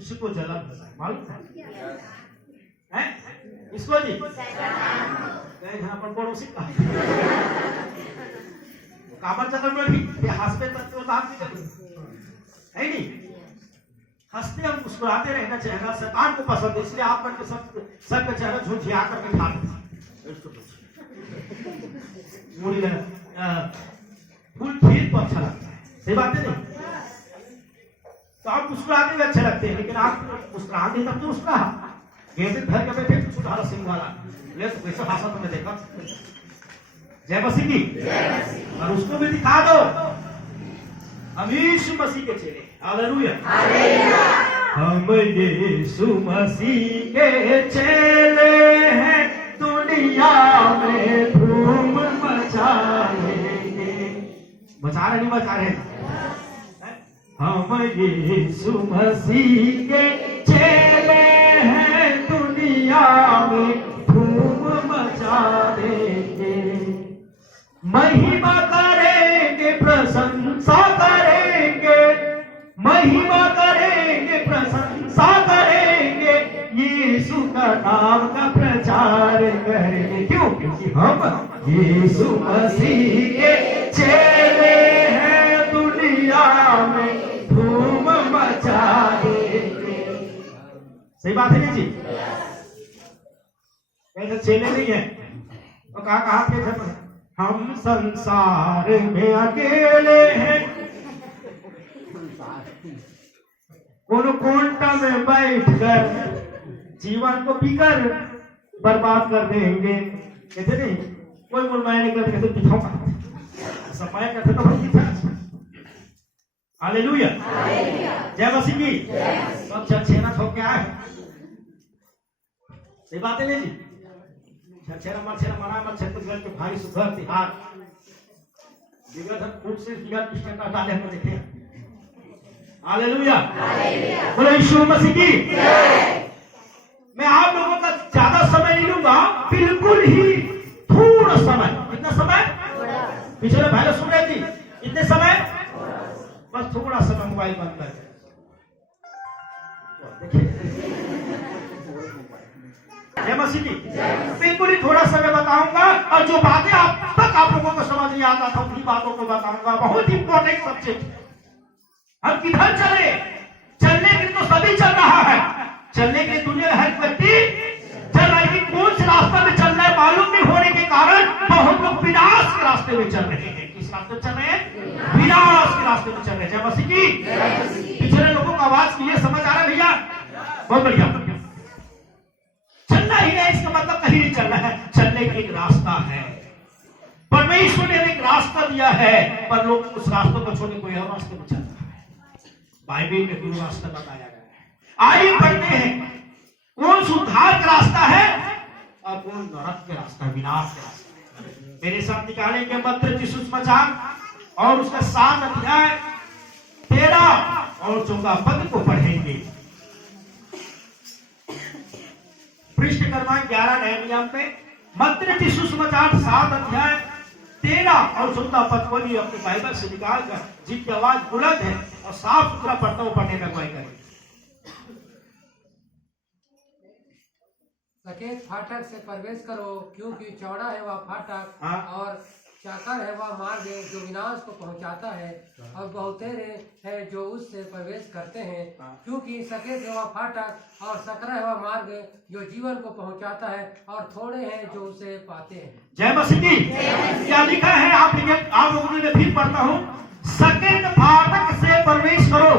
इसको जलन होता है, मालूम है? इसको जी यहाँ पर पड़ोसी का कामर चक्र में भी हंसते है नहीं, हंसते हम मुस्कुराते रहना चाहिए। शैतान को पसंद है, इसलिए आप करके सबका चेहरा झुझिया करके खा मूड़ी फूल खीर तो अच्छा लगता है, सही बात है नहीं? तो आप मुस्कुराते हुए अच्छे लगते हैं, लेकिन आप मुस्कुराते तब तो मुस्कुरा गेंदे घर के बैठे सुधारा सिंह वाला ले तो कैसे भाषा तुमने देखा। जय मसीह की, और उसको भी दिखा दो हम यीशु मसीह के चेले। हालेलुया, हम यीशु मसीह के चेले हैं, दुनिया में धूम मचाएंगे। बचा रहे नहीं बचा रहे? हम यीशु मसीह के चेले हैं, दुनिया में धूम मचा देंगे। महिमा करेंगे, प्रशंसा करेंगे, महिमा करेंगे, प्रशंसा करेंगे, यीशु का नाम का प्रचार करेंगे। क्यों? क्योंकि हम यीशु मसीह के चेले हैं, दुनिया में धूम मचा देंगे। सही बात है जी? ऐसे चेले नहीं है तो कहा थे हम संसार में अकेले हैं, कोंटा में बैठकर जीवन को पीकर बर्बाद कर देंगे। कहते नहीं कोई मुरमाया नहीं करते, कहते दिखाओ सफाई करते तो बहुत दिखा। हालेलुया, जय मसीह की। सब छेना ठोक के आए, सही बात है नहीं जी? छेना मना मत छत्तीसगढ़ के भाई सुबह तिहार बिगड़ फूट से बिगड़ किसने का डाले हम देखे। हालेलुया, बोलो यीशु मसीह की। मैं आप लोगों का ज्यादा समय नहीं लूंगा, बिल्कुल ही थोड़ा समय। कितना समय? पिछले पहले सुन रहे थी, इतने समय, बस थोड़ा समय मोबाइल बंद कर जय मसीह की। बिल्कुल ही थोड़ा समय बताऊंगा, और जो बातें आप तक आप लोगों को समझ नहीं आता था उन्हीं बातों को बताऊंगा। बहुत इंपॉर्टेंट सब्जेक्ट। हम किधर चले? चलने के लिए तो सभी चल रहा है, चलने के लिए दुनिया में हर व्यक्ति चल रहा है, कौन से रास्ते में चल रहा है मालूम नहीं होने के कारण बहुत लोग विनाश के रास्ते में चल रहे हैं। किस रास्ते में चल रहे हैं? विनाश के रास्ते में चल रहे हैं। जय मसीह की। पिछले लोगों को आवाज क्लियर समझ आ रहा है भैया? बहुत बढ़िया। चलना ही है इसका मतलब कहीं नहीं चलना है, चलने का एक रास्ता है। परमेश्वर ने एक रास्ता दिया है, पर लोग उस रास्ते को छोड़ के कोई और रास्ते में चल रहा है। बाइबल में दो रास्ता बताया गया है। आइए पढ़ते हैं कौन सुधार का रास्ता है और कौन नरक के रास्ता, विनाश के रास्ता है। मेरे साथ निकालेंगे मत्ती सुसमाचार और उसका 7 अध्याय 13 और 14 पद को पढ़ेंगे। पृष्ठ क्रमांक 11 नए नियम पे मत्ती सुसमाचार 7 अध्याय 13 और 14 पद को भी अपनी बाइबल से निकाल कर, जिनकी आवाज बुलंद है और साफ सुथरा पढ़ता हुआ पढ़ने में अगुवाई करें। सकेत फाटक से प्रवेश करो, क्योंकि चौड़ा है वह फाटक और चाकर है वह मार्ग जो विनाश को पहुंचाता है, और बहुतेरे है जो उससे प्रवेश करते हैं। क्योंकि सकेत है वह फाटक और सकरा है वह मार्ग जो जीवन को पहुंचाता है, और थोड़े हैं जो उसे पाते हैं। जय मसीह की। क्या लिखा है आप लोगों ने फिर पढ़ता हूँ। सकेत फाटक से प्रवेश करो,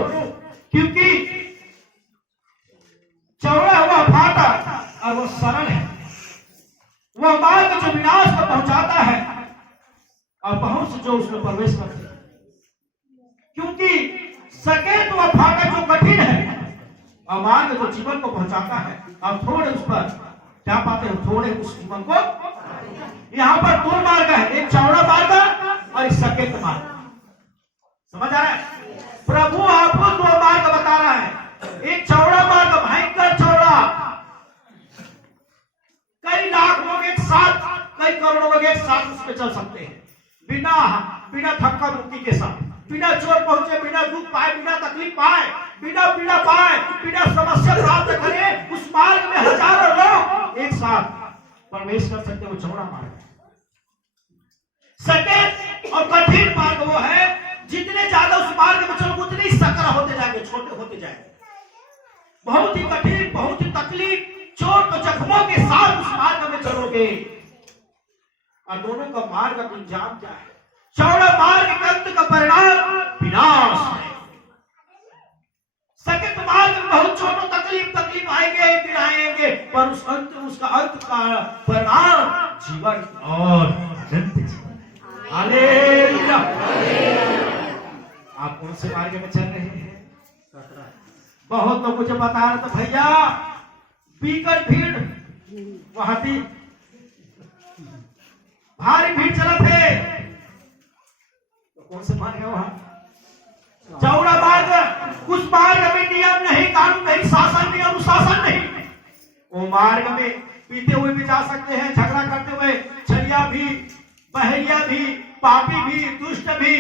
क्योंकि चौड़ा हुआ फाटक और वो सरल है, वह मार्ग जो विनाश को पहुंचाता है, और बहुत से जो उसमें प्रवेश करते हैं। क्योंकि सकेत वह फाटक जो कठिन है और मार्ग जो जीवन को पहुंचाता है, और थोड़े उस पर क्या पाते हैं, थोड़े उस जीवन को। यहाँ पर 2 मार्ग है, एक चौड़ा मार्ग और एक सकेत मार्ग। समझ आ रहा है? प्रभु आपको 2 मार्ग बता रहा है। एक चौड़ा मार्ग, भयंकर चौड़ा, कई लाख लोग एक साथ, कई करोड़ों लोग एक साथ उस पर चल सकते हैं, बिना धक्का मुक्की के साथ, बिना चोट पहुंचे, बिना दुख पाए, बिना तकलीफ पाए, बिना पीड़ा पाए, बिना समस्या प्राप्त करे, उस मार्ग में हजारों लोग एक साथ प्रवेश कर सकते। वो चौड़ा मार्ग है। सकेत और कठिन मार्ग वो है, जितने ज्यादा उस मार्ग में चलो उतने ही सकरा होते जाएंगे, छोटे होते जाएंगे। बहुत ही कठिन, बहुत ही तकलीफ, चोट और जख्मों के साथ उस मार्ग में चलोगे। और दोनों का मार्ग का इंजाम क्या है? चौड़ा मार्ग के अंत का परिणाम विनाश है। सकेत मार्ग में बहुत छोटो तकलीफ आएंगे, एक दिन आएंगे, पर उसका अंत का परिणाम जीवन और अनंत जीवन। हालेलुया। आप कौन से मार्ग में चल रहे हैं? बहुत लोग मुझे बता रहे थे, भैया बीकर भीड़ वहां थी, भारी भीड़ चला थे। तो कौन से मार्ग है वहां? चौड़ा मार्ग। उस मार्ग में नियम नहीं, कानून नहीं, शासन नहीं, अनुशासन नहीं। वो मार्ग में पीते हुए भी जा सकते हैं, झगड़ा करते हुए, छलिया भी, बहरिया भी, पापी भी, दुष्ट भी,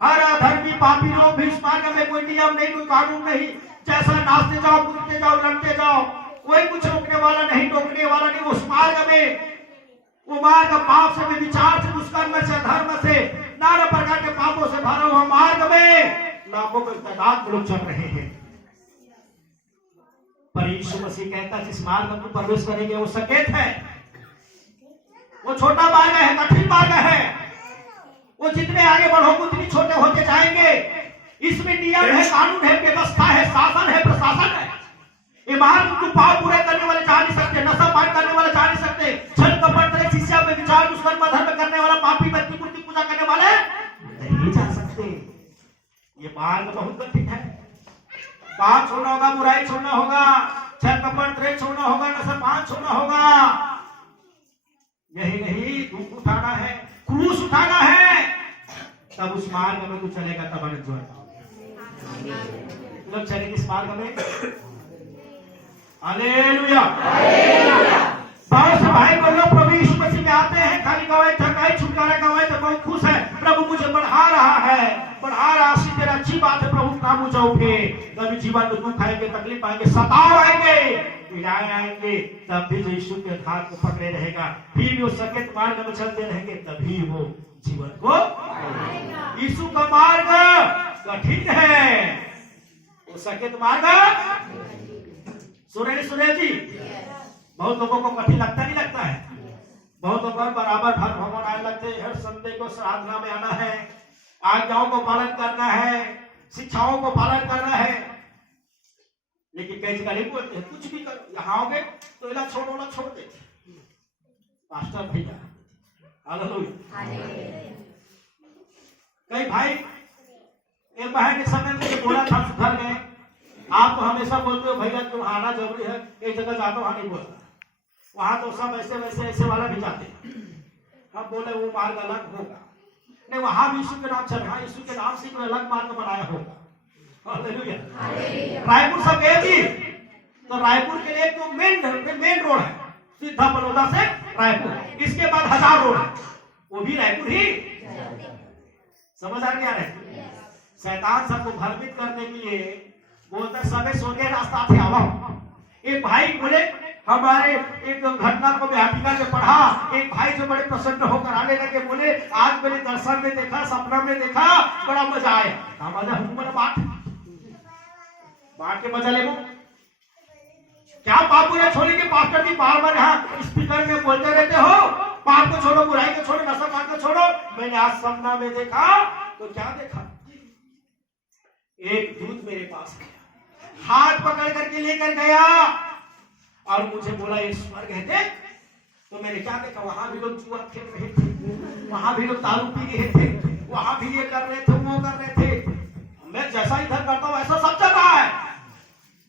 हर अधर्मी पापी लोग भी। उस मार्ग में कोई नियम नहीं, कोई कानून नहीं, जैसा नाचते जाओ, कूदते जाओ, लड़ते जाओ, कोई कुछ रोकने वाला नहीं, टोकने वाला नहीं। उस मार्ग में, वो मार्ग पाप से, विचार से, दुष्कर्म से, धर्म से, नाना प्रकार के पापों से भरा हुआ मार्ग में लाखों की तादाद में लोग चल रहे हैं। पर यीशु मसीह कहता है जिस मार्ग में प्रवेश करेंगे वो सकेत है, वो छोटा मार्ग है, कठिन मार्ग है। वो जितने आगे बढ़ोगे उतनी छोटे होते जाएंगे। इसमें नियम है, कानून है, व्यवस्था है, शासन है, प्रशासन है। ये मार्ग को पाप पूरे करने वाले जा नहीं सकते, नशा पान करने वाले जा नहीं सकते, छल कपट, शिष्या में विचार, दुष्कर्म, धर्म करने वाला, पापी व्यक्ति, मूर्ति पूजा करने वाले नहीं जा सकते। ये मार्ग बहुत कठिन है। पाप छोड़ना होगा, बुराई छोड़ना होगा, छल कपट छोड़ना होगा, नशा पान छोड़ना होगा। यही नहीं, दुख उठाना है, क्रूस उठाना है, तब उस मार्ग में तू चलेगा, तब अनंत जीवन पाओगे। लोग चलेंगे इस मार्ग में। हालेलुया। बहुत से भाई बोलो प्रभु यीशु मसीह में आते हैं, खाली गवाही, थकाई, छुटकारा गवाही, तो बहुत खुश है। प्रभु मुझे बढ़ा रहा है, बढ़ा रहा है, तेरा अच्छी बात है प्रभु, काम हो जाओगे। कभी जीवन में दुख आएंगे, तकलीफ आएंगे, सताव आएंगे, पीड़ाएं आएंगे, तब भी जो यीशु के हाथ को पकड़े रहेगा, फिर भी वो सकेत मार्ग में चलते रहेंगे, तभी वो जीवन को। यीशु का मार्ग कठिन है, वो सकेत मार्ग। सुने जी, बहुत लोगों को कठिन लगता नहीं लगता है। बहुत लोगों को बराबर भर भवन आने लगते हैं, हर संडे को आराधना में आना है, आज्ञाओं को पालन करना है, शिक्षाओं को पालन करना है। लेकिन कई जगह नहीं बोलते हैं, कुछ भी करो, यहाँ आओगे तो इला छोड़ो ना छोड़ दे मास्टर भैया। हालेलुया। कई भाई, एक बहन के समय मुझे बोला था, सुधर गए। आप तो हमेशा बोलते हो भैया तुम आना जरूरी है, एक जगह जाता हूँ, वहां नहीं बोलता, वहां तो सब ऐसे वैसे ऐसे वाला भी जाते हैं। हम बोले वो मार्ग अलग होगा, नहीं वहां भी यीशु के नाम चल रहा है, यीशु के नाम से कोई अलग मार्ग बनाया होगा। हालेलुया। रायपुर सब गए थी, तो रायपुर के लिए तो मेन रोड है, सीधा बड़ौदा से रायपुर, इसके बाद 1000 रोड है, वो भी रायपुर ही। समझ आ गया है? शैतान सबको भ्रमित करने के लिए बोलता सबे सोने रास्ता थे आवा। एक भाई बोले हमारे एक घटना को बिहार में पढ़ा, एक भाई जो बड़े प्रसन्न होकर आने लगे, बोले आज मैंने दर्शन में देखा, सपना में देखा, बड़ा मजा आया। मजा हुक्म बांट के मजा ले क्या पाप बुरा छोड़ेंगे? पास्टर जी बार बार यहाँ स्पीकर में बोलते रहते हो, पाप को छोड़ो, बुराई को छोड़ो, नशा पान को छोड़ो। मैंने आज सपना में देखा, तो क्या देखा? एक दूत मेरे पास आया, हाथ पकड़ करके लेकर गया और मुझे बोला ये स्वर्ग है देख। तो मैंने क्या देखा? वहां भी लोग जुआ खेल रहे थे, वहां भी लोग दारू पी रहे थे, वहां भी ये कर रहे थे, वो कर रहे थे। मैं जैसा इधर करता हूं वैसा सब चल रहा है।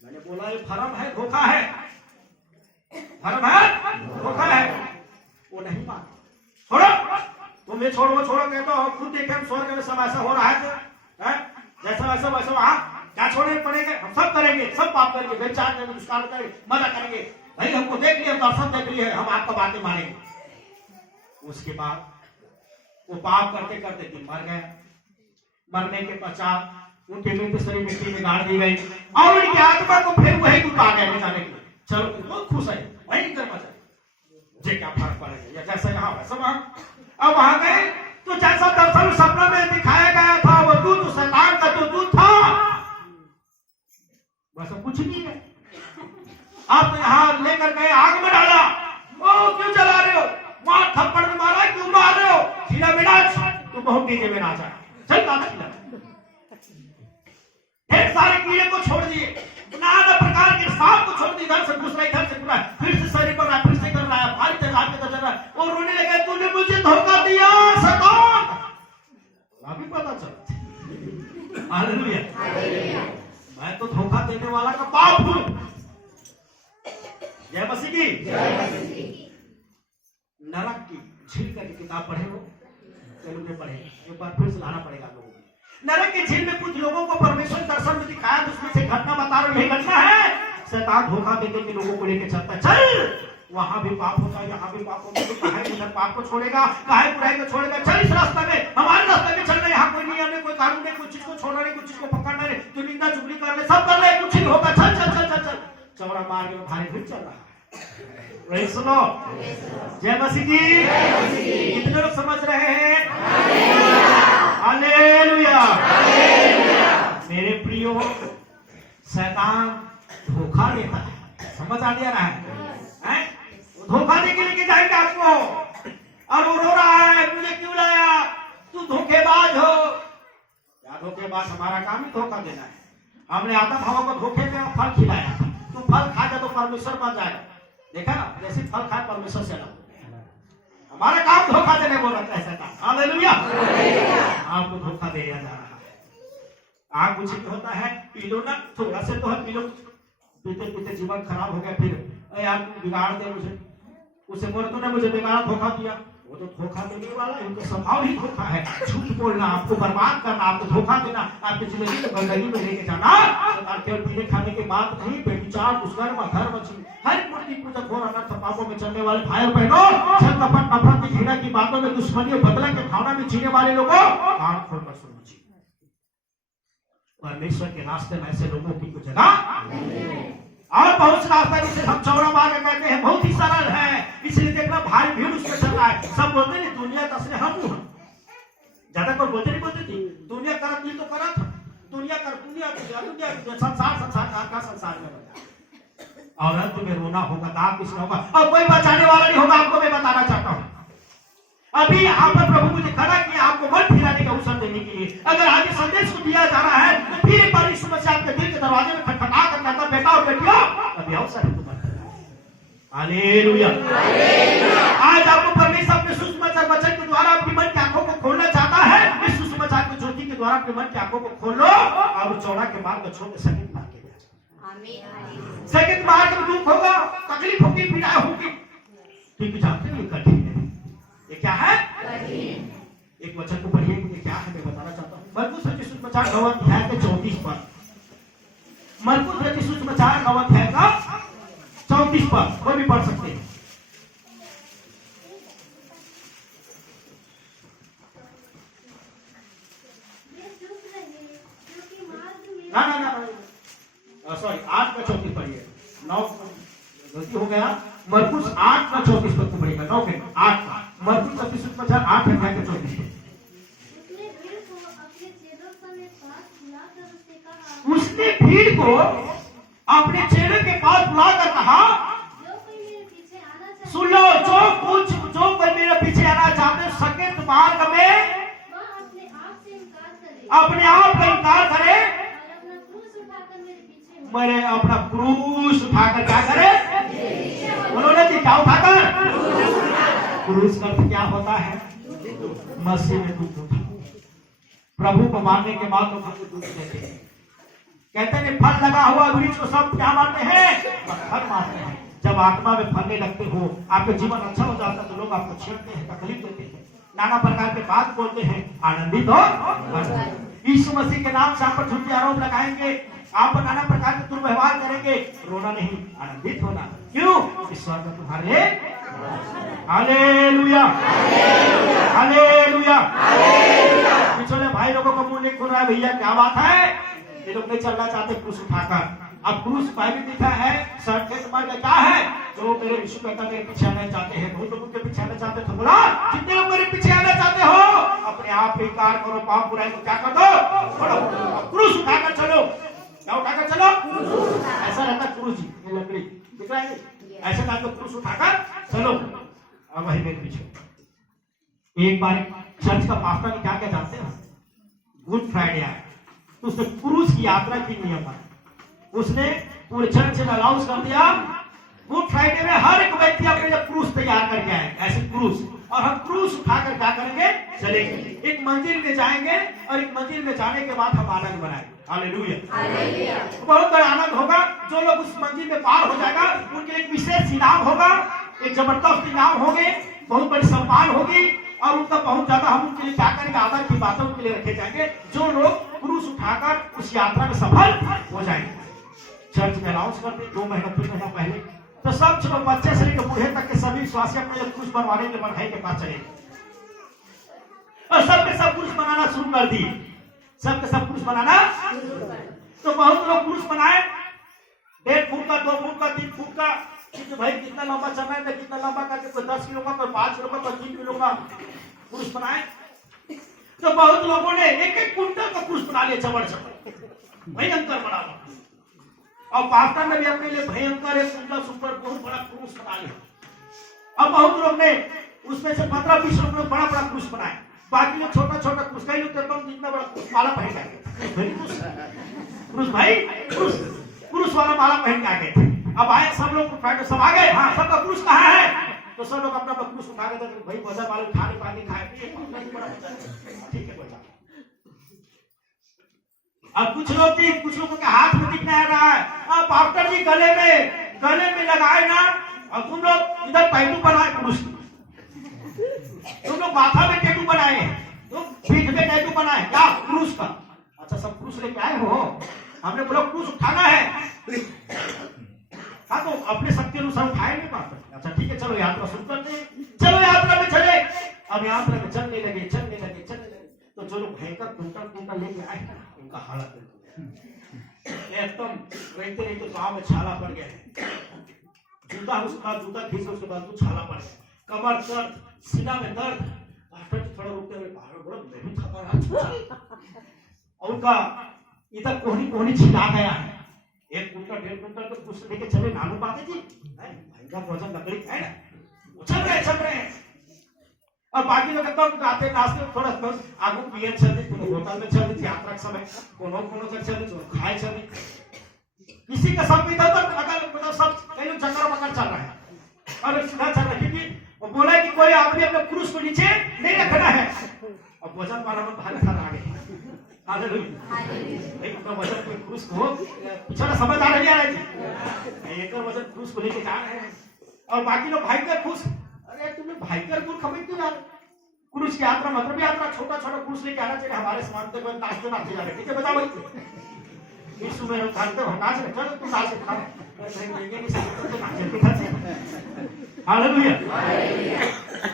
मैंने बोला ये भ्रम है, धोखा है, भ्रम है, धोखा है। वो नहीं माना, छोड़ो तुम ये छोड़ो, वो छोड़ो कहते हो, खुद देखे हम स्वर्ग में सब ऐसा हो रहा है, जैसा वैसा वैसा वहां क्या छोड़ने पड़ेंगे? हम सब करेंगे, सब पाप करेंगे, बेचार करेंगे, दुष्काल करेंगे, मजा करेंगे। भाई हमको देख लिए, दर्शन देख लिए, हम आपका बातें मानेंगे। उसके बाद वो पाप करते करते दिन मर गया। मरने के पश्चात उनके मृत शरीर मिट्टी में गाड़ दी गई और उनकी आत्मा को फिर वही उठा गए जाने के लिए। चलो बहुत खुश है, वही करना चाहिए, जे क्या फर्क पड़ेगा, या जैसा यहाँ वैसा वहां। अब वहां गए तो जैसा दर्शन सपना में दिखाया गया था वो दूत शैतान का जो दूत था वैसा कुछ नहीं है। आप यहाँ लेकर गए, आग में डाला, ओ क्यों जला रहे हो, वहां थप्पड़ में मारा, क्यों मार रहे हो, खिला में नाच, तू बहुत डीजे में नाचा, चल नाच खिला। ढेर सारे कीड़े को छोड़ दिए, नाना प्रकार के सांप को छोड़ दिए, इधर से घुस रहा, इधर से पूरा, फिर से शरीर पर रहा, फिर से कर रहा है, भारी तेजाब के तरह, वो रोने लगे, तूने मुझे धोखा दिया शैतान। अभी पता चला, हालेलुया, मैं तो धोखा देने वाला का बाप हूं। जय मसीह की। नरक की झील का किताब पढ़े हो, चलो पढ़े, एक बार फिर से लाना पड़ेगा लोगों को। नरक की झील में कुछ लोगों को परमेश्वर दर्शन में दिखाया, तो उसमें से घटना बता रहा हूं, यही घटना है। शैतान धोखा देने के लोगों को लेकर चलता है, चल वहां भी पाप होता है, यहाँ भी पाप होता है, काहे इधर पाप को छोड़ेगा, काहे बुराई को छोड़ेगा, चल इस रास्ते में, हमारे रास्ते में चल रहे, यहाँ कोई नियम नहीं, कोई कानून नहीं, कोई चीज को छोड़ना नहीं, कुछ चीज को पकड़ना नहीं, तो निंदा चुगली कर ले, सब कर ले, कुछ नहीं होगा, चल चल चल चल चल। चौड़ा मार्ग में भारी भीड़ चल रहा है, सुनो, जय मसीह की। कितने लोग समझ रहे हैं? हालेलुया। मेरे प्रियो, शैतान धोखा देता है, समझ आ गया ना है? धोखा दे के लेके जाएंगे आपको, और वो रो रहा है, मुझे क्यों लाया, तू धोखेबाज हो। क्या धोखेबाज? हमारा काम ही धोखा देना है। हमने आदम हवा को धोखे में फल खिलाया, तू फल खा जा तो परमेश्वर बन जाएगा। देखा ना, जैसे फल खाए परमेश्वर से अलग, हमारा काम धोखा देने बोल रहा है शैतान। हालेलुया। आपको धोखा दे दिया जा रहा है। आग कुछ होता है, पी लो ना, थोड़ा से तो है, पी लो, पीते पीते जीवन खराब हो गया, फिर यार बिगाड़ दे मुझे, उसे बोले तूने मुझे बिगाड़ा, धोखा दिया। वो तो धोखा देने वाला है, उनका स्वभाव ही धोखा है, झूठ बोलना, आपको बर्बाद करना, आपको धोखा देना, आपकी जिंदगी को गंदगी में लेके जाना। केवल पीने खाने की बात नहीं, बेविचार, दुष्कर्म, अधर्म, हर मूर्ति पूजक घोर अनर्थ पापों में चलने वाले भाई और बहनों, छल कपट नफरत की घृणा की बातों में, दुश्मनी और बदला के भावना में जीने वाले लोगों, कान खोलकर सुनो जी, परमेश्वर के रास्ते में ऐसे लोगों की कोई जगह। और बहुत सा रास्ता जिसे हम चौरा मार्ग कहते हैं, बहुत ही सरल है, इसलिए देखना भारी भीड़ उसमें चल रहा है। सब बोलते नहीं दुनिया तसले हम हूं, ज्यादा कोई बोलते नहीं, बोलते थी दुनिया करत नहीं तो करत, दुनिया कर दुनिया दुनिया संसार संसार का संसार में बचा, और अंत में रोना होगा, दांत पिसना होगा, और कोई बचाने वाला नहीं होगा। आपको मैं बताना चाहता हूँ, अभी आप प्रभु मुझे खड़ा किया आपको मन फिराने का अवसर देने के लिए। अगर आज संदेश को दिया जा रहा है तो फिर एक बार इस समस्या आपके दिल के दरवाजे में खटखटा कर कहता बेटा और बेटियों, अभी अवसर है तुम्हारा। हालेलुया। आज आपको परमेश्वर अपने सुसमाचार वचन के द्वारा आपकी मन की आंखों को खोलना चाहता है। इस सुसमाचार की ज्योति के द्वारा अपने मन की आंखों को खोलो और चौड़ा के मार्ग को छोड़ के सकित मार्ग के, सकित मार्ग में दुख होगा, तकलीफ होगी, पीड़ा होगी, क्योंकि जानते हैं कठिन है। ये क्या है? एक वचन को पढ़िए, ये क्या है मैं बताना चाहता हूँ। मरकुस रचित सुसमाचार 9 अध्याय के 34 पद, मरकुस रचित सुसमाचार 9 अध्याय का 34 पद, कोई भी पढ़ सकते हैं। ना ना ना सॉरी 8 का 34 पढ़िए, 9 गलती हो गया, मरकुस 8 का 34 पद को पढ़िएगा, 9 के 8 का, मरकुस रचित सुसमाचार 8 अध्याय के 34 पद। उसने भीड़ को अपने चेहरे के पास बुलाकर कहा, सुन लो, जो कोई मेरे पीछे आना चाहते सकेत मार्ग में अपने आप का इनकार करे, मैंने अपना क्रूस उठाकर क्या करे, उन्होंने क्या उठाकर, क्रूस का अर्थ क्या होता है? मसीह में दुख उठा। प्रभु को मानने के बाद लोग हमको दुख देते हैं, कहते हैं फल लगा हुआ वृक्ष को सब क्या मानते हैं? फल मानते हैं। जब आत्मा में फलने लगते हो, आपका जीवन अच्छा हो जाता है, तो लोग आपको छेड़ते हैं, तकलीफ देते हैं, नाना प्रकार के बात बोलते हैं, आनंदित हो। यीशु मसीह के नाम से आप पर झूठे आरोप लगाएंगे, आप पर नाना प्रकार के दुर्व्यवहार करेंगे, रोना नहीं, आनंदित होना। क्यों? ईश्वर का तुम्हारे हालेलुया, हालेलुया, हालेलुया। पिछले भाई लोगों को नहीं खुल रहा है भैया, क्या बात है? ये लोग नहीं चलना चाहते क्रूस उठाकर। अब क्रूस बाइबल लिखा है शर्ट के तुम्हारे का क्या है? जो मेरे यीशु कहता मेरे पीछे आना चाहते हैं, बहुत लोग उनके पीछे आना चाहते थे। बोला जितने लोग मेरे पीछे आना चाहते हो अपने आप पे कार करो, पाप बुराई को क्या कर दो, छोड़ो, क्रूस उठाकर चलो। क्या उठाकर चलो? ऐसा रहता क्रूस जी, ये लकड़ी दिख रहा है, ऐसे टाइप का क्रूस उठाकर चलो। अब वही मेरे पीछे एक बार चर्च का पास्टर क्या क्या जानते हैं? गुड फ्राइडे आया तो उसने क्रूस की यात्रा की नियम है, उसने पूरे चर्च में अनाउंस कर दिया गुड फ्राइडे में हर एक व्यक्ति अपने लिए क्रूस तैयार करके आए, ऐसे क्रूस, और हम क्रूस उठाकर क्या करेंगे? चलेंगे। एक मंदिर में जाएंगे और एक मंदिर में जाने के बाद हम आनंद बनाएंगे। हालेलुया। बहुत बड़ा आनंद होगा। जो लोग उस मंदिर में पार हो जाएगा उनके लिए एक विशेष इनाम होगा, एक जबरदस्त इनाम होंगे, बहुत बड़ी सम्मान होगी, और उनका बहुत ज्यादा हम उनके लिए क्या करेंगे? आदर की बातें उनके लिए रखे जाएंगे जो लोग क्रूस उठाकर उस यात्रा में सफल हो जाएंगे। चर्च में अनाउंस करते 2 महीना 3 महीना पहले तो सब चलो बच्चे से लेकर बूढ़े तक के सभी विश्वासी अपने क्रूस बनवाने के लिए के पास चले और सब के सब क्रूस बनाना शुरू कर दिए। सब के सब क्रूस बनाना तो बहुत लोग क्रूस बनाए 1.5 फुट का, 2 फुट का, 3 फुट का, कि भाई कितना लंबा चलना है, कितना लंबा करके कोई 10 किलो का, कोई 5 किलो का, कोई 3 किलो का क्रूस बनाए। तो बहुत लोगों ने 1-1 कुंटल का क्रूस बना लिया, जबरदस्त भयंकर बना लिया। और पास्टर ने भी अपने लिए भयंकर एक कुंटल सुपर बहुत बड़ा क्रूस बना लिया। अब बहुत लोग ने उसमें से 15-20 लोग ने बड़ा बड़ा क्रूस बनाए, बाकी लोग छोटा छोटा क्रूस, कई लोग तो जितना बड़ा क्रूस माला पहन के क्रूस भाई क्रूस वाला माला पहन के आ गए थे। अब आए सब लोग सब आ गए, हाँ सबका क्रूस कहाँ है? तो सब लोग अपना क्रूस उठा के भाई वजन वाले खाने पानी खाए पिए, ठीक है बेटा। अब कुछ लोगों के हाथ में दिख नहीं रहा है, अब पास्टर जी गले में लगाए ना, और तुम लोग इधर टैटू बनाए क्रूस, तुम लोग माथा में टैटू बनाए, तुम पीठ में टैटू बनाए, क्या क्रूस का? अच्छा सब क्रूस लेके आए हो, हमने बोला क्रूस उठाना है। हाँ तो अपने शक्ति अनुसार उठाए नहीं पाते। अच्छा ठीक है चलो यात्रा शुरू करते हैं, चलो यात्रा में चले। अब यात्रा में चलने लगे तो जो लोग भयंकर कुंटल लेके आए उनका हालत एकदम रहते तो गाँव में छाला पड़ गया, जूता जूता खींच उसके बाद तो छाला पड़ गया, कमर दर्द, सीना में दर्द। थोड़ा रुकते हुए मैं भी थका रहा और उनका इधर कोहनी छिला गया है। 1 कुंटल 1.5 कुंटल तो कुछ लेके चले नानू पाते जी, भयंकर वजन लकड़ी है ना, चल रहे हैं। और बाकी लोग एकदम गाते नाचते थोड़ा आगू पिए चलते, कोनो होटल में चलते, यात्रा के समय कोनो का चलते, खाए चलते, किसी का सब इधर उधर अगर मतलब सब कई लोग चक्कर चल रहा है और सीधा चल रहा है, क्योंकि वो बोला कि कोई आदमी अपने क्रूस को नीचे नहीं रखना है। और वजन वाला में बाहर खड़ा आ गया, अपना वजन कोई क्रूस को पिछड़ा समझ आ रही है जी, एक वजन क्रूस को लेके जा रहे हैं और बाकी लोग भाई का खुश। अरे तुमने भाई का गुड़ खबर क्यों यार? क्रूस की यात्रा मतलब यात्रा छोटा क्रूस लेके आना चाहिए, हमारे समाज में नाचते जा रहे, ठीक है बता भाई इस सुबह हम खाते हो नाच रहे, चलो तुम नाच खा हालेलुया।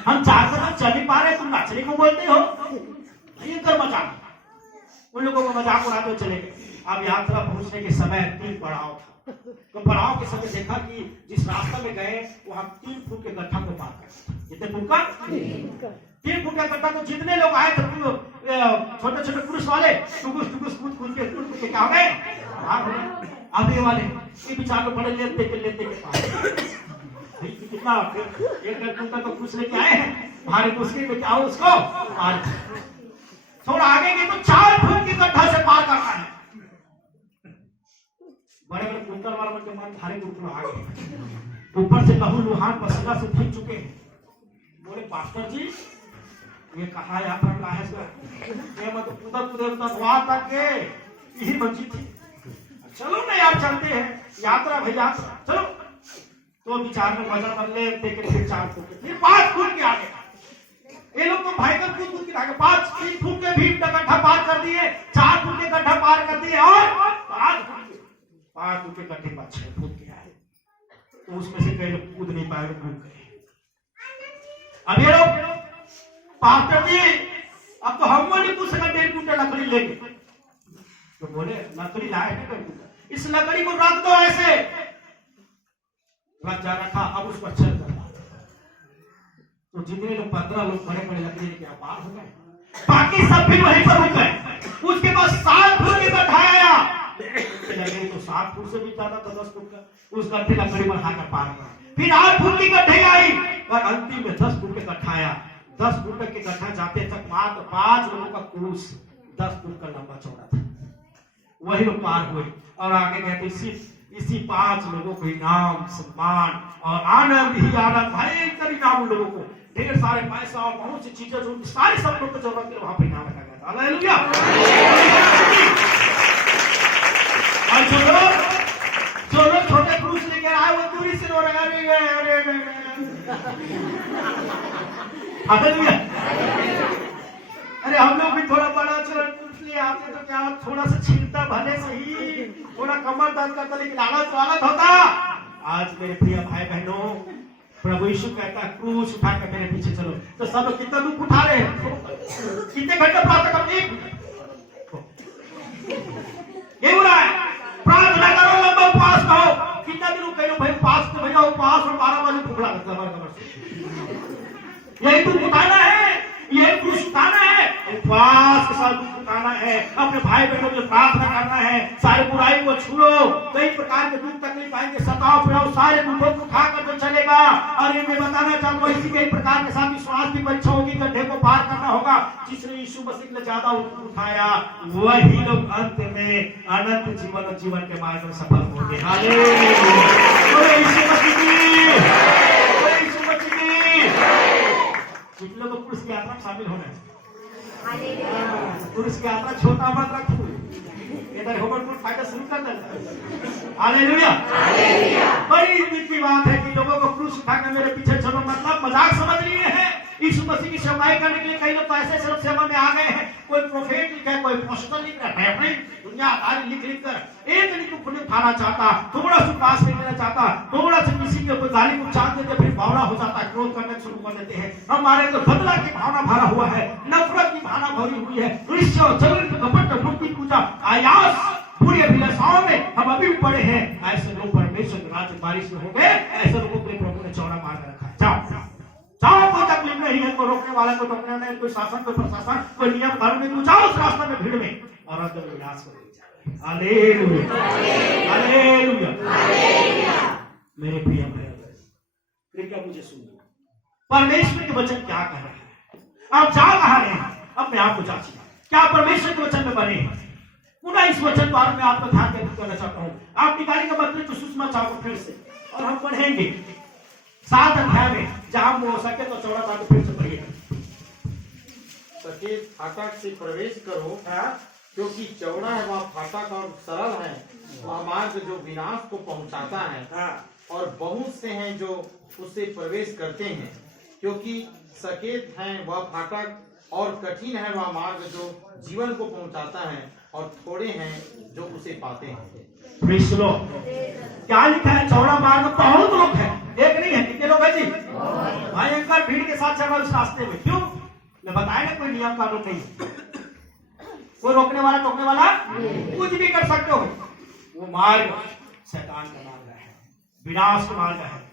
हम चाहते हम चल नहीं पा रहे, तुम नाचने को बोलते हो, ये कर मजाक, उन लोगों को मजाक उड़ाते हुए चले गए। अब यात्रा पहुंचने के समय 3 पड़ाव था, तो पड़ाव के समय देखा कि जिस रास्ता में गए वहां 3 फुट के गड्ढा को पार कर, कितने फुट का? 3 फुट का गड्ढा। तो जितने लोग आए थे छोटे पुरुष वाले कूद के क्या हो गए? आगे वाले ये बेचारे बड़े लेते के पास कितना 1.5 कुंटल का कुछ लेके आए हैं, भारी मुश्किल में क्या हो उसको पार। थोड़ा आगे गए तो 4 फुट के गड्ढा से पार करना है। बड़े कुंटल वाला मन के मन भारी उठना आ गए, ऊपर से लहू लुहान पसीना से भीग चुके हैं। बोले पास्टर जी ये कहा यात्रा का है सर, ये मतलब उधर वहां तक के यही मंजी थी। चलो ना यार चलते हैं, यात्रा भाई यात्रा चलो। तो विचार में वजन बदले देखे फिर 4 फुट फिर 5 फुट के आगे, ये लोग तो भाई का कूद के आगे 3 फुट के भी गड्ढा पार कर दिए, 4 फुट के गड्ढा पार कर दिए और 5 फुट के गड्ढे पर 6 फुट के आए। तो उसमें से कई लोग कूद नहीं पाए, डूब गए। अब ये लोग पास्टर जी अब तो हम नहीं पूछ सका 1.5 कुंटल लकड़ी लेके। तो बोले लकड़ी लाए हैं 1.5 कुंटल, इस लकड़ी को रख दो ऐसे, रख जा रखा, अब उसको अच्छा कर। तो जितने लोग 15 लोग बड़े बड़े लकड़ी लेके पार हो गए, बाकी सब भी वहीं पर रुक गए। उसके बाद 7 फुट के गड्ढा आया, लकड़ी तो 7 फुट से भी ज्यादा था, 10 फुट का, उस गड्ढे लकड़ी बढ़ाकर पार हुआ। फिर 8 फुट की गड्ढे आई और अंतिम में 10 फुट के गड्ढा आया। 10 फुट के गड्ढा जाते तक मात्र 5 लोगों का क्रूस 10 फुट का लंबा चौड़ा था, वही लोग पार हुए और आगे गए। तो इसी 5 लोगों को इनाम, सम्मान और आनंद ही आनंद, भयंकर इनाम लोगों को, ढेर सारे पैसा और बहुत सी चीजें जो सारी सब लोग को जरूरत थी वहां पर इनाम रखा गया था। हालेलुया। और जो लोग छोटे क्रूस लेकर आए वो दूरी से रो रहे हैं, हालेलुया। अरे हम लोग भी थोड़ा बड़ा चरण क्रूस ले आते तो क्या थोड़ा सा छीनता भले से ही, थोड़ा कमर दर्द करता, लेकिन आनंद होता। आज मेरे प्रिय भाई बहनों, प्रभु यीशु कहता है क्रूस उठाकर मेरे पीछे चलो। तो सब लोग कितना दुख उठा रहे हैं, कितने घंटे प्रार्थना करते हैं, ये हो रहा है। प्रार्थना करो, लंबा उपवास करो, कितना दिन कह लो भाई उपवास, तो भैया उपवास और 12 बजे फुकड़ा करता है कमर से। यही दुख उठाना है, यही क्रूस उठाना है, उपवास के साथ दुख उठाना है, अपने भाई बहनों के प्रार्थना करना है, सारी बुराई को छोड़ो। कई प्रकार के दुख तकलीफ आएंगे, सताओ पिड़ाओ, सारे दुखों को उठाकर तो चलेगा। और ये मैं बताना चाहता हूँ, इसी कई प्रकार के साथ विश्वास की परीक्षा होगी, गड्ढे को पार करना होगा। जिसने यीशु मसीह ने ज्यादा उठाया वही लोग अंत में अनंत जीवन और जीवन के मार्ग में सफल होंगे। हालेलुया। यीशु मसीह जितने लोग पुरुष की यात्रा में शामिल होना है, पुरुष की यात्रा छोटा मत रखो, इधर होमरपुर फायदा शुरू कर देना। हालेलुया। बड़ी उम्मीद की बात है कि लोगों को क्रूस उठाकर मेरे पीछे चलो मतलब मजाक समझ लिए हैं। यीशु मसीह की सेवाएं करने के लिए कई लोग ऐसे सिर्फ सेवा में आ गए हैं, कोई प्रोफेट लिखा है, कोई पोस्टर लिख रहा है, दुनिया आधार लिख कर एक नहीं तो खुले खाना चाहता, थोड़ा सा पास में लेना चाहता, थोड़ा सा किसी के कोई गाली को चाट देते फिर भावना हो जाता है, क्रोध करना शुरू कर देते हैं। हमारे तो बदला की भावना भरा हुआ है, नफरत की भावना भरी हुई है, ईर्ष्या जलन कपट मूर्ति पूजा आयास बुरी अभिलाषाओं में हम अभी भी पड़े हैं। ऐसे लोग परमेश्वर के राज्य बारिश में होंगे, ऐसे लोगों के प्रभु ने चौड़ा मार्ग रखा है। जाओ जाओ, कोई तकलीफ नहीं है, कोई रोकने वाला, कोई टोकने नहीं, कोई शासन, कोई प्रशासन, कोई नियम कानून नहीं, जाओ उस रास्ते में भीड़ में और अंत में विनाश को ले जाए। हालेलुया। हालेलुया। मेरे प्रिय भाई कृपया मुझे सुनो, परमेश्वर के वचन क्या कह रहे हैं, आप जा कहा रहे हैं, अपने आप को जांचिए, क्या परमेश्वर के वचन में बने हैं। पुनः इस वचन द्वारा में आपको ध्यान केंद्रित करना चाहता हूँ। आप निकाली का मतलब तो सुषमा चाहो फिर से, और हम पढ़ेंगे 7 अध्याय में, जहां हो सके तो चौड़ा बात फिर से पढ़िए। सकेत फाटक से प्रवेश करो, क्योंकि चौड़ा है वह फाटक और सरल है वह मार्ग जो विनाश को पहुंचाता है, और बहुत से हैं जो उससे प्रवेश करते हैं। क्योंकि सकेत है वह फाटक और कठिन है वह मार्ग जो जीवन को पहुंचाता है, और थोड़े हैं जो उसे पाते हैं। क्या लिखा है, चौड़ा मार्ग बहुत लोग है, एक नहीं है, कितने लोग हैं जी? भयंकर भीड़ के साथ चल रहा उस रास्ते में। क्यों? मैं बताया ना, कोई नियम कानून नहीं, कोई रोकने वाला टोकने वाला कुछ भी कर सकते हो। वो मार्ग शैतान का मार्ग है, विनाश का मार्ग है।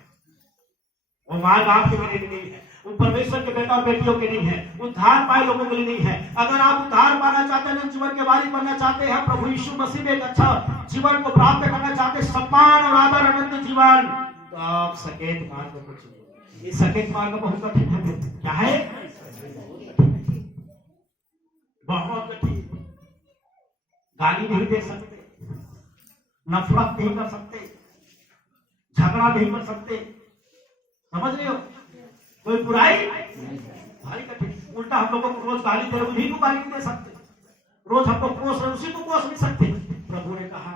वो मार्ग आपके मेरे लिए नहीं है, वो परमेश्वर के बेटा और बेटियों के नहीं है, उद्धार पाए लोगों के लिए नहीं है। अगर आप उद्धार पाना चाहते हैं, जीवन के वारिस बनना चाहते हैं, प्रभु यीशु मसीह में एक अच्छा जीवन को प्राप्त करना चाहते हैं, सम्मान और आदर अनंत जीवन, तो आप सकेत मार्ग को चुनिए। इस सकेत मार्ग बहुत कठिन है। क्या है? बहुत कठिन। गाली नहीं दे सकते, नफरत नहीं कर सकते, झगड़ा नहीं कर सकते, समझ रहे हो? कोई बुराई भारी कठिन। उल्टा हम लोगों को रोज गाली दे रहे, उन्हीं को गाली दे सकते, रोज हमको कोस रहे, उसी को कोस नहीं सकते। प्रभु ने कहा,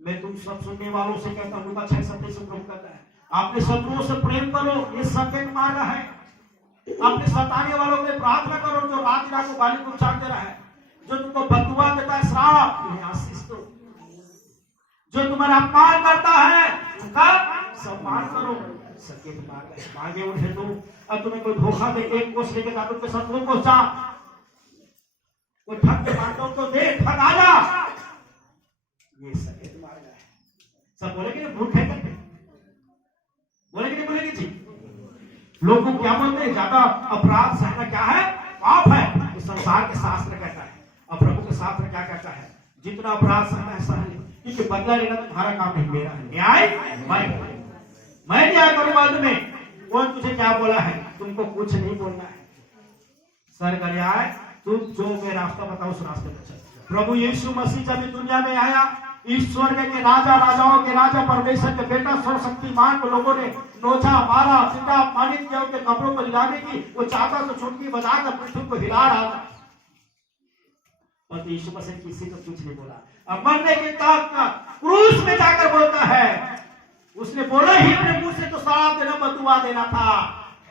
मैं तुम सब सुनने वालों से कहता हूँ, 6:27 से प्रभु कहता है, अपने शत्रुओं से प्रेम करो, ये सकेत मार्ग है। अपने सताने वालों के प्रार्थना करो, जो रात रात को गाली को उच्चार दे रहा है, जो तुमको बददुआ देता है, श्राप उन्हें आशीष दो, जो तुम्हारा अपमान करता है उनका सम्मान करो। सकेत मार्ग है, मांगे उन्हें दो। अब तुम्हें कोई धोखा दे, एक कोस लेके कानून के शत्रुओं को जा, कोई ठग के मारता हूं तो दे, ठग आ जा। ये सकेत मार गया है। सब बोलेंगे ना मूर्ख है करके, बोलेंगे नहीं बोलेंगे जी? लोग को क्या बोलते हैं? ज्यादा अपराध सहना क्या है? पाप है। इस संसार के शास्त्र कहता है और प्रभु के शास्त्र क्या कहता है? जितना अपराध सहना है सह ले, क्योंकि बदला लेना तुम्हारा काम नहीं, मेरा है। न्याय मैं न्याय करूंगा तुम्हें। कौन तुझे क्या बोला है? तुमको कुछ नहीं बोलना है। सर का न्याय, तुम जो मैं रास्ता बताओ उस रास्ते पर चल। प्रभु यीशु मसीह जब इस दुनिया में आया, ईश्वर के राजा राजाओं के राजा परमेश्वर के बेटा सर्वशक्तिमान को लोगों ने नोचा, मारा, पीटा, अपमानित किया, उनके कपड़ों को हिलाने की वो चाहता तो चुटकी बजाकर पृथ्वी को हिला रहा था, पर यीशु मसीह किसी को कुछ नहीं बोला। अब मरने के बाद क्रूस में जाकर बोलता है, उसने बोला ही अपने मुंह से तो श्राप देना, बदुआ देना था।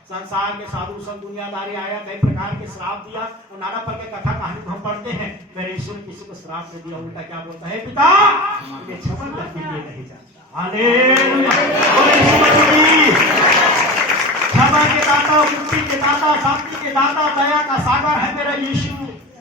संसार के साधु संत दुनियादारी आया, कई प्रकार के श्राप दिया और नाना प्रकार के कथा कहानी हम पढ़ते हैं। मेरे ईश्वर किसी को श्राप नहीं दिया, उल्टा क्या बोलता है? पिता ये क्षमा कर दीजिए, नहीं जानता। हालेलुया। क्षमा के दाता, मुक्ति के दाता, शांति के दाता, दया का सागर है मेरा यीशु।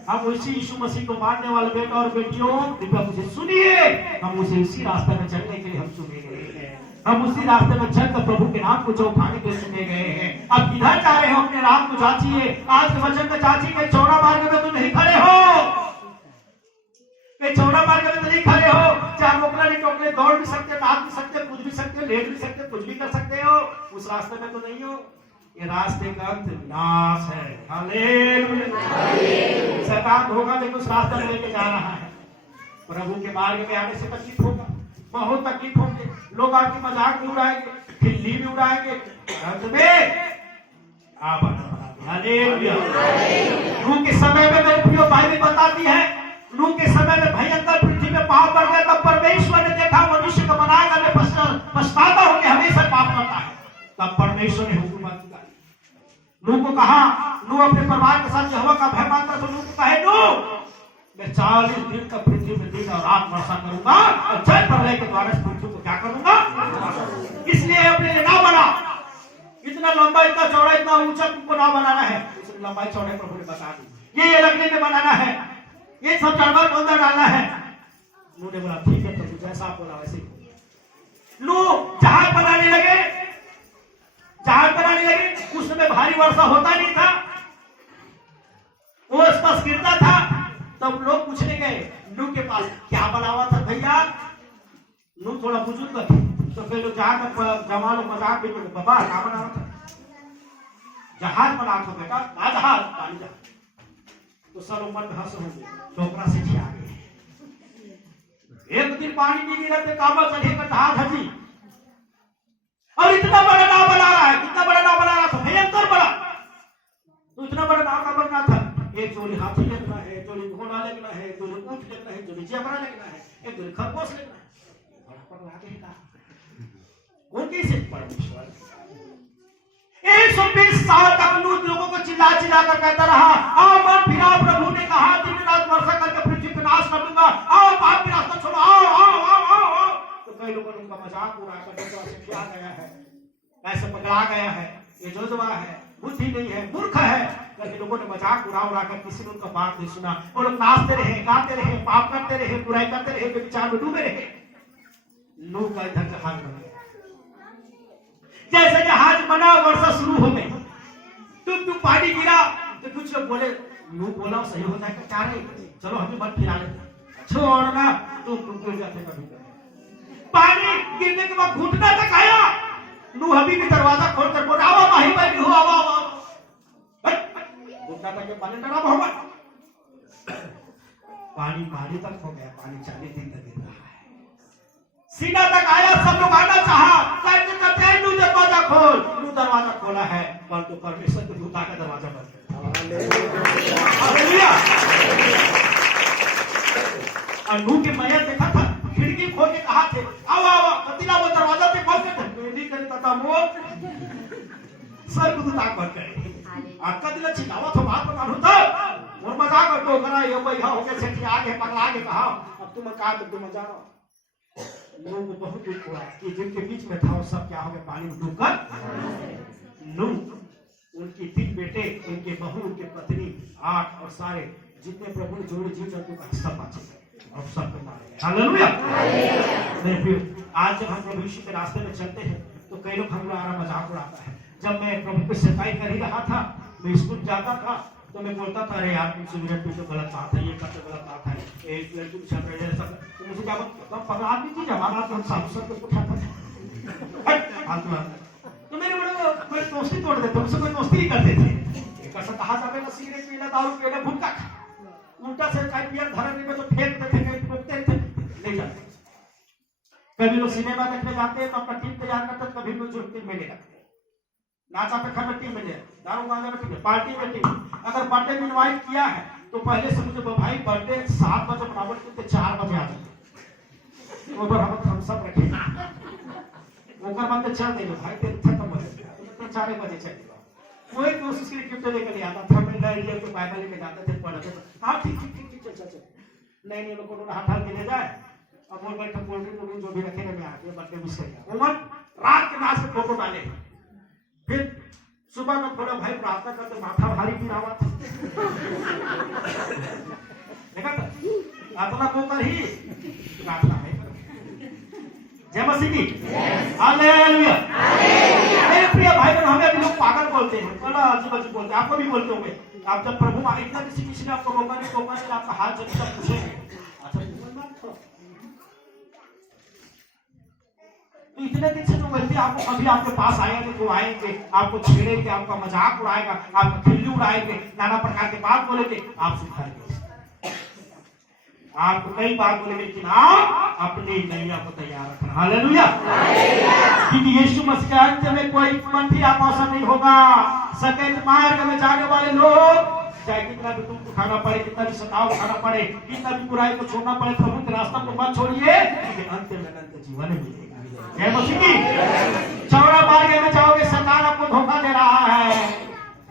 हम उसी यीशु मसीह को मानने वाले बेटा और बेटियों, कृपया मुझे सुनिए। हम उसे उसी रास्ते में चलने के लिए हम चुने गए हैं। हम उसी रास्ते में चलकर प्रभु के नाम को चौंकाने के लिए चुने गए हैं। अब किधर जा रहे हो? अपने राम को जांचिए। आज के वचन में जांचिए, चौड़ा मार्ग में तो नहीं खड़े हो, चौड़ा मार्ग में तो नहीं खड़े हो। चार मोकला नहीं टोकले, दौड़ भी सकते, नाच भी सकते, कूद भी सकते, लेट भी सकते, कुछ भी कर सकते हो। उस रास्ते में तो नहीं हो। ये रास्ते का अंत विनाश है। हालेलुया। शैतान धोखा देकर उस रास्ते में लेके जा रहा है। प्रभु के मार्ग में आने से तकलीफ होगा, बहुत तकलीफ होगी। लोग आपकी मजाक भी उड़ाएंगे, खिल्ली भी उड़ाएंगे, अंत में आप हालेलुया। नूह के समय में मेरे प्रिय बाइबल बताती है, नूह के समय में भयंकर पृथ्वी में पाप बढ़ गया। तब परमेश्वर ने देखा मनुष्य को बनाएगा मैं पछताता हूं कि हमेशा पाप करता है। तब परमेश्वर ने हुक्म दिया, नूह को कहा, नूह अपने परिवार के साथ यहोवा का भय मानता तो नूह को कहे, नूह मैं 40 दिन का पृथ्वी में दिन और रात वर्षा करूंगा और जल प्रलय के द्वारा इस पृथ्वी को क्या करूंगा? इसलिए अपने लिए ना बना। इतना लंबा, इतना चौड़ा, इतना ऊंचा तुमको ना बनाना है। इसलिए लंबाई चौड़ाई प्रभु ने बता दी, ये लकड़ी में बनाना है, ये सब जानवर को अंदर डालना है। नूह ने बोला ठीक है प्रभु, जैसा आप बोला वैसे ही। नूह जहाज बनाने लगे, जहाज बनाने लगे। उस समय भारी वर्षा होता नहीं था, वो स्पर्श गिरता था। तब लोग पूछने गए नूह के पास, क्या बना हुआ था भैया? नूह थोड़ा बुजुर्ग थे, तो फिर लोग जवान लोग मजाक भी करते, बाबा क्या बना हुआ था? जहाज बना था बेटा, जहाज, पानी जहाज। तो सब लोग मन में हंस होंगे, टोकरा से खिया गए। एक दिन पानी नहीं गिरा तो काबा चढ़ेगा जहाज हजी, और इतना बड़ा नाव बना रहा है। कितना बड़ा नाव बना रहा था? भयंकर बड़ा। तो इतना बड़ा नाव का बनना था, एक जोड़ी हाथी लगना है, एक जोड़ी घोड़ा लगना है, एक जोड़ी ऊंट लगना है, एक जोड़ी जेबरा लगना है, एक जोड़ी खरगोश लगना है। बड़ा पगला देगा कौन? कैसे? परमेश्वर। 120 साल तक नूह लोगों को चिल्ला चिल्ला कर कहता रहा, आओ मत फिराओ। प्रभु ने कहा दिन रात वर्षा करके पृथ्वी को नाश कर दूंगा, आओ पाप की रास्ता छोड़ो, आओ आओ आओ आओ आओ। तो कई लोगों ने उनका मजाक उड़ाकर किया गया है, कैसे पकड़ा गया है, ये जोजवा है, बुद्धि नहीं है, मूर्ख है। करके लोगों ने मजाक उड़ा कर किसी ने उनका बात नहीं सुना। वो लोग नाचते रहे, गाते रहे, पाप करते रहे, बुराई करते रहे, विचार में डूबे रहे। नूह का इधर जहाज बना, जैसे जहाज बना वर्षा शुरू हो गई, तुम पानी गिरा तो कुछ लोग बोले, नूह बोला सही हो जाएगा, क्या रे चलो हमें मत फिरा ले, छोड़ना तुम गिर जाते कभी। पानी गिरने के बाद घुटना तक आया। नूह अभी भी दरवाजा खोलकर बोला, आओ माही भाई हो, आओ आओ। घुटना तक पानी डरा हुआ, पानी तक हो गया। पानी 40 दिन तक गिर रहा है, सीना तक आया। सब लोग आना चाहा, नूह दरवाजा खोल। नूह दरवाजा खोला है, परंतु परमेश्वर के दूत आकर दरवाजा बंद कर। हालेलुया। और नूह के मैया देखा था, खिड़की खोल के कहा थे, आओ आओ कतिला वो दरवाजा से खोल के नहीं करता था वो स्वर्गदूत आकर करे आपका दिल छिटावा तो बात बता होता और मजाक कर दो करा ये भाई हो गया से आगे पगला के कहा अब तुम कहा तो तुम जानो। लोगों को बहुत दुख हुआ कि जिनके बीच में था वो सब क्या हो गया, पानी में डूबकर। नूह, उनके 3 बेटे, उनके बहू, उनके पत्नी, 8 और सारे जितने प्रभु ने जोड़े जीव जंतु का सब बाँचे और सबको मारेगा। हालेलुया। मेरे प्रियो, आज जब हम प्रभु यीशु के रास्ते में चलते हैं तो कई लोग हमारा मजाक उड़ाता है। जब मैं प्रभु की सेवकाई कर ही रहा था, मैं स्कूल जाता था तो मैं बोलता था, अरे यार तुम सिगरेट पी तो गलत बात है, ये करते गलत बात है, एक लड़की चल रही है सब। तो मुझे क्या पकड़ा आदमी थी जमाना तो हम साधु सर को उठाता था। तो मेरे बड़े कोई दोस्ती तोड़ देते, उनसे कोई दोस्ती ही करते थे। एक ऐसा कहा जाता है सिगरेट पीना, दारू पीना, भुक्का खा, उल्टा से चाय पिया धरने में तो फेंक देते थे, ठोकते थे, ले जाते। कभी लोग सिनेमा देखने जाते हैं तो अपना टीम तैयार करते, कभी कोई जो टीम में लेगा नाचा पे खबर टीम में ले, दारू गांजा में टीम, पार्टी में टीम। अगर बर्थडे में इनवाइट किया है तो पहले से मुझे भाई बर्थडे 7 बजे बराबर के 4 बजे आ जाते, ऊपर हम सब रखे ओकर बाद चल देंगे भाई, तेरे खत्म हो जाएगा तो 4 बजे चलेगा। कोई कोशिश की गिफ्ट लेकर आता था, मैं डायरी के बाइबल लेके जाते थे, पढ़ते थे। हाँ ठीक ठीक ठीक ठीक चल चल नहीं लोग को हाथ हाथ ले जाए, अब बोल बैठे कोल्ड ड्रिंक जो भी रखे मैं आके बर्थडे मिस कर गया। उमन रात के नाच के फोटो डाले, फिर सुबह में थोड़ा भाई प्रार्थना करते, माथा भारी पीर आवा था देखा आत्मा को कर ही प्रार्थना है। जय मसीह की हालेलुया। मेरे प्रिय भाई बहन, हमें अभी लोग पागल बोलते हैं, बड़ा अजीब अजीब बोलते हैं, आपको भी बोलते होंगे। आप जब प्रभु इतना किसी ने आपको रोका नहीं, आपका हाथ जब तक पूछेंगे अच्छा तो इतने दिन से जो व्यक्ति आपको अभी आपके पास आएंगे तो आएंगे, आपको छेड़ेंगे, आपका मजाक उड़ाएगा, आपका खिल्ली उड़ाएंगे, नाना प्रकार के बात बोलेंगे, आप सुधारेंगे। आपको कई बात बोलेंगे, लेकिन आप अपनी नैया को तैयार रखना। हालेलुया। क्योंकि यीशु मसीह के अंत में कोई मंथी आप मौसम नहीं होगा। सकेत मार्ग में जाने वाले लोग चाहे कितना भी दुख उठाना पड़े, कितना भी सताव उठाना पड़े, कितना भी बुराई को छोड़ना पड़े, प्रभु के रास्ता को मत छोड़िए, लेकिन अंत में अनंत जीवन मिलेगा। जय मसीह की। चौड़ा मार्ग में जाओगे, शैतान आपको धोखा दे रहा है,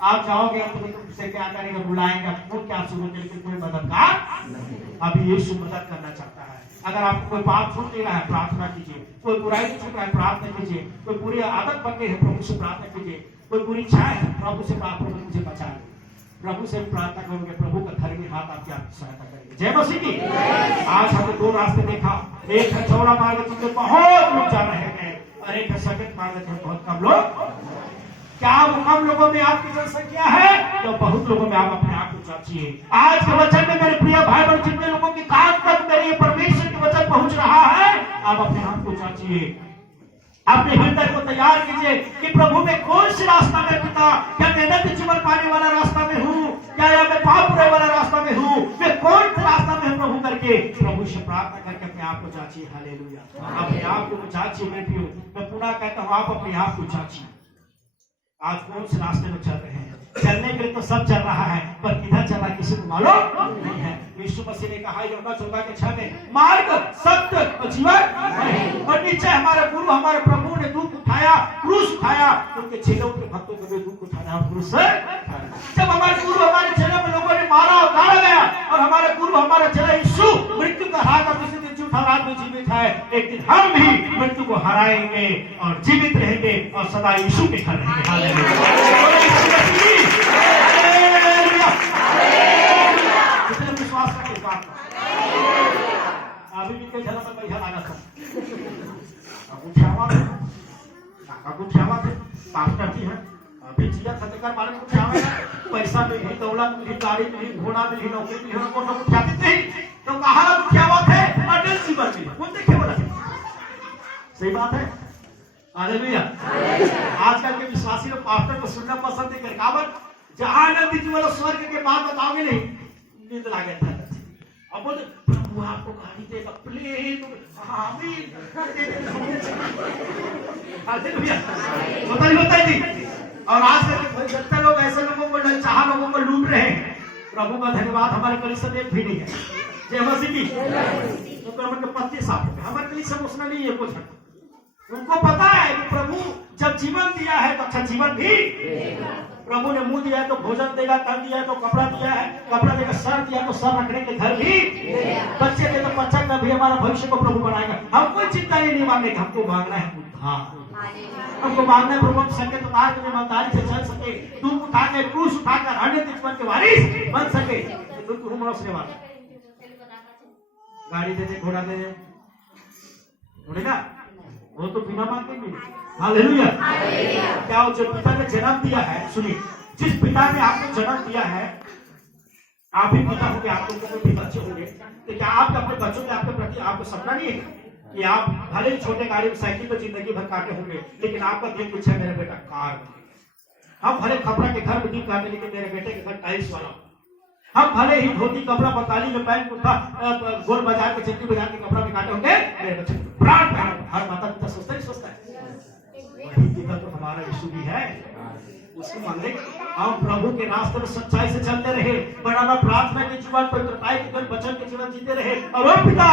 आप जाओगे तो तुमसे क्या करेगा, बुलाएंगे, खुद क्या शुरू करेंगे, लेकिन कोई मददगार। अभी यीशु मदद करना चाहता है। अगर आपको कोई बात छूट नहीं रहा है, प्रार्थना कीजिए। कोई बुराई छूट रहा है, प्रार्थना कीजिए। कोई बुरी आदत बन गई है, प्रभु से प्रार्थना कीजिए। कोई बुरी इच्छाएं है, प्रभु से प्रार्थना, प्रभु मुझे बचाए। प्रभु से प्रार्थना करोगे, प्रभु का धर्मी हाथ आपकी सहायता करेंगे। जय मसीह की। आज हमने 2 रास्ते देखा, एक है चौड़ा मार्ग जिसमें बहुत लोग जा रहे हैं, और एक है संकट मार्ग जिसमें बहुत कम लोग। क्या वो कम लोगों में आपकी जनसंख्या है, तो बहुत लोगों में आप अपने आप को जांचिए। आज के वचन में मेरे प्रिय भाई बहन, जितने लोगों की कान तक मेरे ये परमेश्वर के वचन पहुंच रहा है, आप अपने आप को जांचिए, अपने हृदय को तैयार कीजिए कि प्रभु में कौन सी रास्ता में पिता, क्या मैं नन्द जीवन पाने वाला रास्ता में हूँ, क्या या मैं पाप बुराई वाला रास्ता में हूँ, मैं कौन सा रास्ता में हूँ प्रभु करके प्रभु से प्रार्थना करके अपने आप को जांचिए। हालेलुया। अपने आप को जांचिए। मैं पुनः कहता हूँ, आप अपने आप को जांचिए। आज कौन से रास्ते में चल रहे हैं? चलने के लिए तो सब चल रहा है, पर किधर चल रहा है किसी को मालूम नहीं है। यीशु मसीह ने कहा यूहन्ना 14:6 में, मार्ग सत्य और जीवन, और नीचे हमारे गुरु हमारे प्रभु ने दुख उठाया, क्रूस उठाया, उनके चेलों के भक्तों को भी दुख उठाना और क्रूस से। जब हमारे गुरु हमारे चेलों में लोगों ने मारा और गाड़ा गया, और हमारे गुरु हमारे चेला यीशु मृत्यु का हाथ किसी दिन झूठा रात में जीवित है, एक दिन हम भी मृत्यु को हराएंगे और जीवित रहेंगे और सदा यीशु के घर रहेंगे। हालेलुया। कितने विश्वास रखे बात। अभी भी कई झलक में पैसा लगा था, गुठियावा थे, पास्टर जी हैं, अभी जिया सत्यकर मारे गुठियावे, पैसा मिली, दौलत मिली, गाड़ी मिली, घोड़ा मिली, नौकरी मिली, उनको सब गुठियाते थे, तो कहा गुठियावा थे, अटल जीवन मिली, कौन देखे बोला? सही बात है। हालेलुया। आजकल के विश्वासी लोग पास्टर को सुनना पसंद नहीं करते, काबर जहां आनंद जीवन स्वर्ग के बात बताओगे नहीं, नींद लागे था। अब बोलते प्रभु आपको गाड़ी देगा, प्लेन, आमीन। हालेलुया। होता है जी। और आजकल के जितने लोग ऐसे लोगों को चाह लोगों को लूट रहे हैं, प्रभु का धन्यवाद, हमारे कलीसिया एक भी नहीं है। जय मसीह की। तो प्रभु के पत्ते साफ हो गए, हमारे कलीसिया में उसने नहीं है कुछ। उनको पता है कि प्रभु जब जीवन दिया है तो अच्छा जीवन भी प्रभु ने मुंह दिया है तो भोजन देगा, तन दिया है तो कपड़ा दिया है, कपड़ा देगा, सर दिया तो सर रखने के घर भी, बच्चे दे तो बच्चा का भी हमारा भविष्य को प्रभु बनाएगा। हम कोई चिंता नहीं मांगने, हमको मांगना है उद्धार। हमको मांगना है प्रभु हम संकट मार्ग में ईमानदारी से चल सके, दुख उठा के, क्रूस उठाकर अन्य दुश्मन के वारिस बन सके। तो तू मनुष्य वाला गाड़ी दे दे, घोड़ा दे दे, ना वो तो बिना मांगे मिले। हालेलुया। क्या वो जो पिता ने जन्म दिया है, सुनिए, जिस पिता ने आपको जन्म दिया है, आप भी पिता होंगे, आप लोगों को भी बच्चे होंगे, तो क्या आप अपने बच्चों के आपके प्रति आपको सपना नहीं है कि आप भले ही छोटे गाड़ी में साइकिल पर जिंदगी भर काटे होंगे, लेकिन आपका दिल कुछ है मेरे बेटा कार। हम भले खपरा के घर में दिन काटे, लेकिन मेरे बेटे के घर टाइल्स वाला। हम भले ही धोती कपड़ा बंगाली में पैंट कुर्ता गोल बाजार के चट्टी बाजार के कपड़ा में काटे होंगे, मेरे बच्चे प्राण प्यार। हर माता पिता सोचता है वही पिता तो हमारा यीशु भी है, उसको मांगे हम प्रभु के रास्ते में सच्चाई से चलते रहे, बराबर प्रार्थना के जीवन, पवित्रता के जीवन, वचन के जीवन जीते रहे। और वो पिता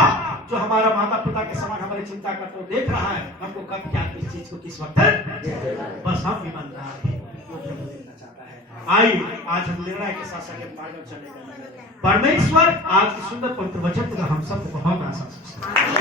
जो हमारा माता पिता के समान हमारी चिंता करता है, देख रहा है हमको कब क्या किस चीज को किस वक्त, बस हम ईमानदार हैं, वो प्रभु देखना चाहता है। आइए आज हम निर्णय के साथ साथ मार्ग में चलेंगे। परमेश्वर आज की सुंदर पवित्र वचन का हम सबको बहुत आशीष